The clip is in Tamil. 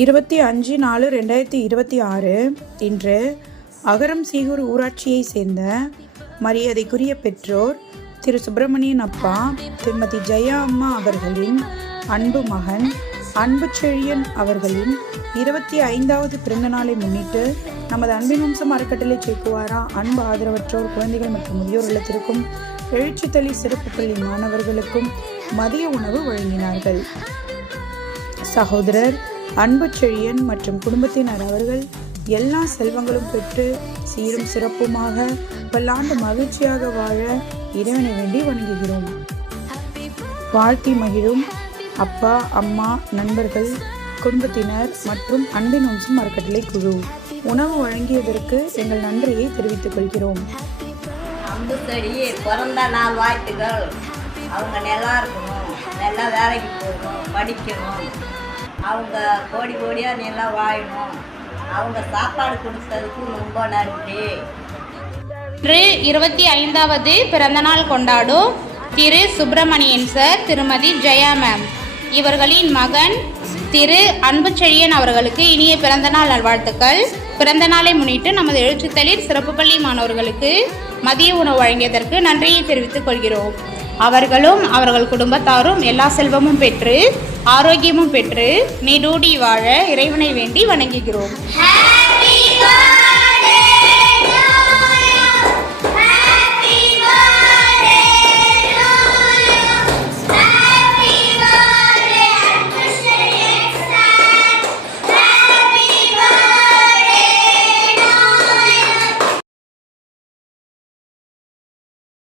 25/4/2026 இன்று அகரம் சீகூர் ஊராட்சியை சேர்ந்த மரியாதைக்குரிய பெற்றோர் திரு சுப்பிரமணியன் அப்பா, திருமதி ஜெயா அம்மா அவர்களின் அன்பு மகன் அன்புச்செழியன் அவர்களின் 25வது பிறந்த நாளை முன்னிட்டு நமது அன்பின் வம்சம் அறக்கட்டளை சேக்குவாரா அன்பு ஆதரவற்றோர் குழந்தைகள் மற்றும் முதியோர் இல்லத்திற்கும் எழுச்சித்தளி சிறப்பு பள்ளி மாணவர்களுக்கும் மதிய உணவு வழங்கினார்கள். சகோதரர் அன்புச்செழியன் மற்றும் குடும்பத்தினர் அவர்கள் எல்லா செல்வங்களும் பெற்று சீரும் சிறப்புமாக பல்லாண்டு மகிழ்ச்சியாக வாழ இறைவனை வேண்டி வணங்குகிறோம். வாழ்த்தி மகிழும் அப்பா, அம்மா, நண்பர்கள், குடும்பத்தினர் மற்றும் அன்பின் வம்சம் அறக்கட்டளை குழு. உணவு வழங்கியதற்கு எங்கள் நன்றியை தெரிவித்துக் கொள்கிறோம். அம்புத்தடி பிறந்த நாள் வாழ்த்துக்கள். அவங்க நல்லா இருக்கணும், நல்லா வேலைக்கு போகணும், படிக்கணும், அவங்க கோடி கோடியாக நல்லா வாழணும். அவங்க சாப்பாடு கொடுத்ததுக்கு ரொம்ப நன்றி. இன்று 25வது பிறந்தநாள் கொண்டாடும் திரு சுப்பிரமணியன் சார், திருமதி ஜெயா மேம் இவர்களின் மகன் திரு அன்புச்செழியன் அவர்களுக்கு இனிய பிறந்தநாள் நல்வாழ்த்துக்கள். பிறந்த நாளை முன்னிட்டு நமது எழுச்சித்தளிர் சிறப்பு பள்ளி மாணவர்களுக்கு மதிய உணவு வழங்கியதற்கு நன்றியை தெரிவித்துக் கொள்கிறோம். அவர்களும் அவர்கள் குடும்பத்தாரும் எல்லா செல்வமும் பெற்று ஆரோக்கியமும் பெற்று நீடூடி வாழ இறைவனை வேண்டி வணங்குகிறோம்.